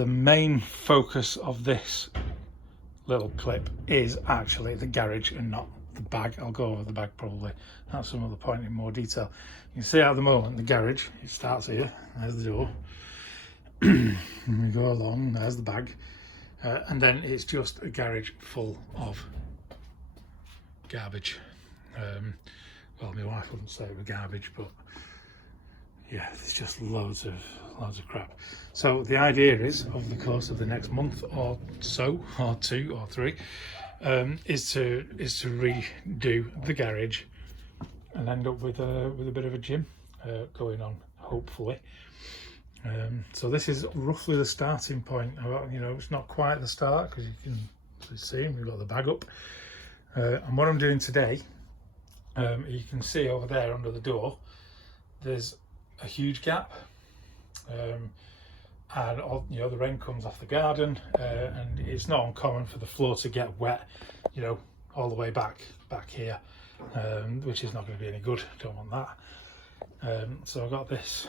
the main focus of this little clip is actually the garage and not the bag. I'll go over the bag probably at some other point in more detail. You can see at the moment the garage, it starts here, there's the door, and we go along, there's the bag, and then it's just a garage full of garbage. Well, my wife wouldn't say it was garbage, but yeah, there's just loads of crap. So the idea is, over the course of the next month or so, or 2 or 3, is to redo the garage and end up with a bit of a gym going on, hopefully. So this is roughly the starting point. You know, it's not quite the start because you can see we've got the bag up. And what I'm doing today, you can see over there under the door, there's a huge gap, and all, you know, the rain comes off the garden, and it's not uncommon for the floor to get wet, you know, all the way back here, which is not going to be any good. Don't want that. So I've got this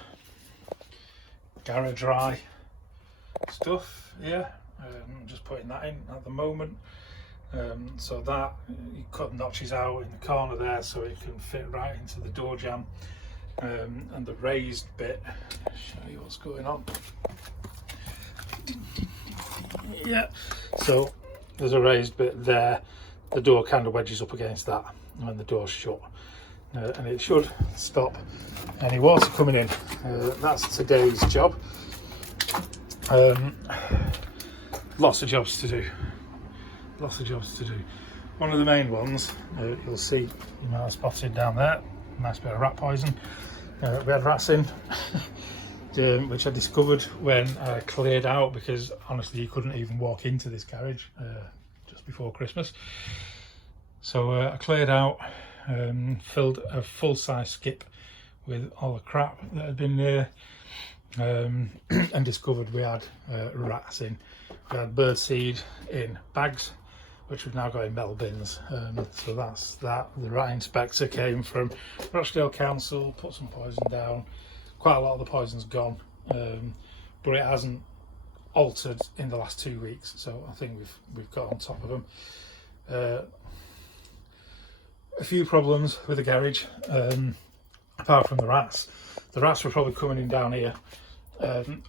Gara-Dry stuff here. I'm just putting that in at the moment. So that you cut notches out in the corner there so it can fit right into the door jamb, and the raised bit, I'll show you what's going on. Yeah, so there's a raised bit there, the door kind of wedges up against that when the door's shut, and it should stop any water coming in. That's today's job. Lots of jobs to do. One of the main ones, you'll see, you might have spotted down there, nice bit of rat poison. We had rats in, which I discovered when I cleared out, because honestly you couldn't even walk into this garage just before Christmas. So I cleared out, filled a full-size skip with all the crap that had been there, and discovered we had rats in. We had birdseed in bags, which we've now got in metal bins. So that's that. The rat inspector came from Rochdale Council, put some poison down. Quite a lot of the poison's gone, but it hasn't altered in the last 2 weeks. So I think we've got on top of them. A few problems with the garage, apart from the rats. The rats were probably coming in down here,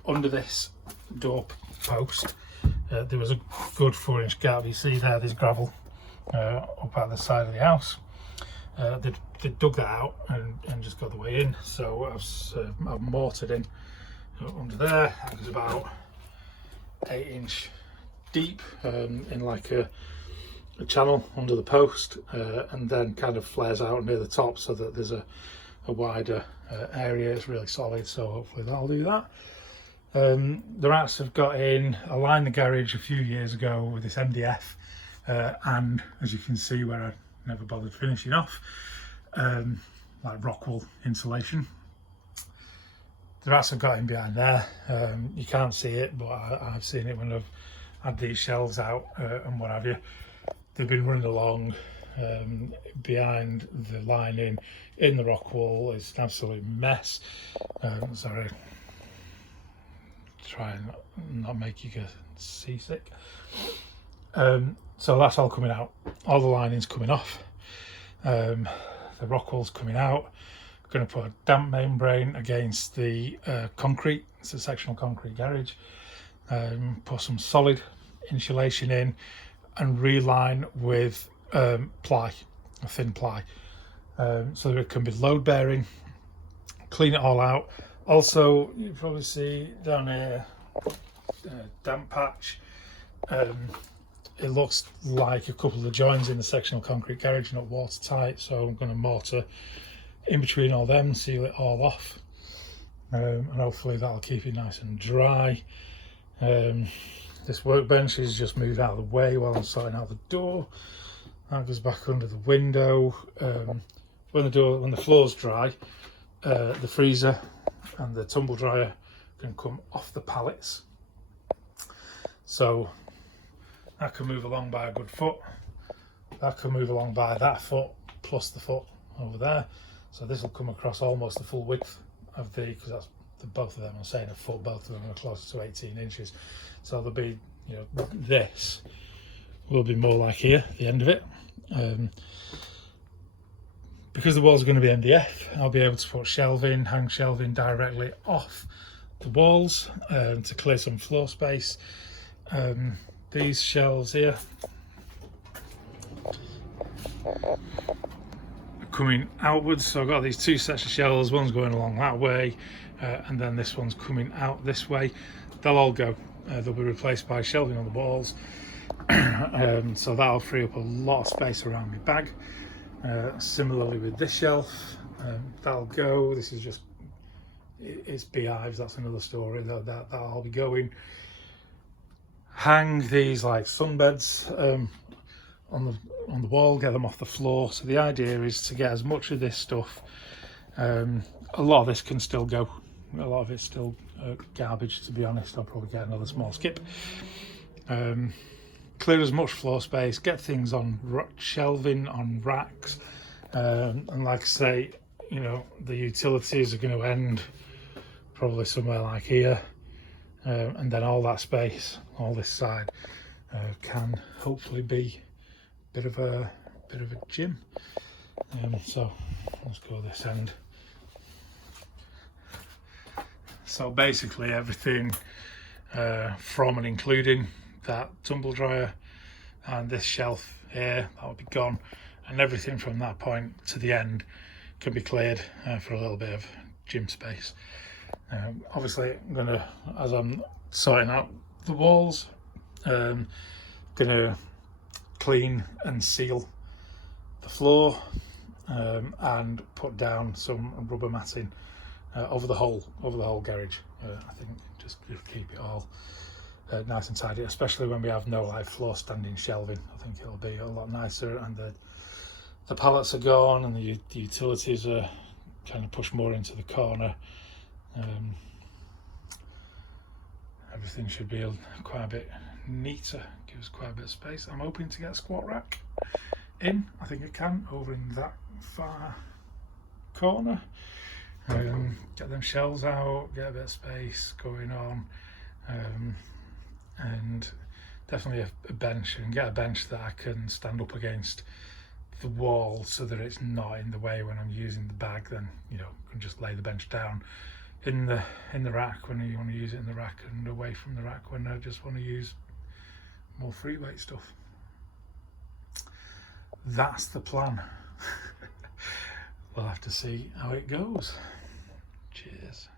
under this door post. There was a good 4-inch gap. You see there, there's gravel up at the side of the house. They dug that out and just got the way in. So I've mortared in under there. It was about 8-inch deep, in like a channel under the post, and then kind of flares out near the top so that there's a wider area. It's really solid, so hopefully that'll do that. The rats have got in. I lined the garage a few years ago with this MDF, and as you can see where I never bothered finishing off, like rock wool insulation. The rats have got in behind there. You can't see it, but I've seen it when I've had these shelves out and what have you. They've been running along behind the lining in the rock wool. It's an absolute mess. Sorry. Try and not make you get seasick. So that's all coming out. All the lining's coming off. The rock wool's coming out. Going to put a damp membrane against the concrete. It's a sectional concrete garage. Put some solid insulation in and reline with ply, a thin ply, so that it can be load bearing. Clean it all out. Also, you probably see down here damp patch. It looks like a couple of the joins in the sectional concrete garage not watertight, so I'm going to mortar in between all them, seal it all off, and hopefully that'll keep it nice and dry. This workbench is just moved out of the way while I'm sorting out the door. That goes back under the window. When the floor's dry, the freezer and the tumble dryer can come off the pallets, so that can move along by a good foot. That can move along by that foot plus the foot over there. So this will come across almost the full width of because that's both of them, I'm saying a foot, both of them are closer to 18 inches. So there'll be, you know, this will be more like here, the end of it. Because the walls are going to be MDF, I'll be able to put shelving, hang shelving directly off the walls to clear some floor space. These shelves here are coming outwards, so I've got these two sets of shelves, one's going along that way and then this one's coming out this way. They'll all go, they'll be replaced by shelving on the walls. So that'll free up a lot of space around my bag. Similarly with this shelf, that'll go. This is just, it's beehives, that's another story. That'll all be going. Hang these like sunbeds on the wall, get them off the floor. So the idea is to get as much of this stuff. A lot of this can still go. A lot of it's still garbage, to be honest. I'll probably get another small skip. Clear as much floor space, get things on shelving, on racks, and like I say, you know, the utilities are going to end probably somewhere like here, and then all that space, all this side, can hopefully be a bit of a gym. So let's go this end. So basically everything from and including that tumble dryer and this shelf here, that will be gone, and everything from that point to the end can be cleared for a little bit of gym space. Obviously I'm gonna, as I'm sorting out the walls, gonna clean and seal the floor and put down some rubber matting over the whole garage. I think just keep it all nice and tidy, especially when we have no like floor standing shelving. I think it'll be a lot nicer, and the pallets are gone and the utilities are kind of pushed more into the corner. Everything should be quite a bit neater, give us quite a bit of space. I'm hoping to get a squat rack in. I think it can, over in that far corner. Get them shelves out, get a bit of space going on, and definitely a bench, and get a bench that I can stand up against the wall so that it's not in the way when I'm using the bag. Then, you know, I can just lay the bench down in the rack when you want to use it in the rack, and away from the rack when I just want to use more free weight stuff. That's the plan. We'll have to see how it goes. Cheers.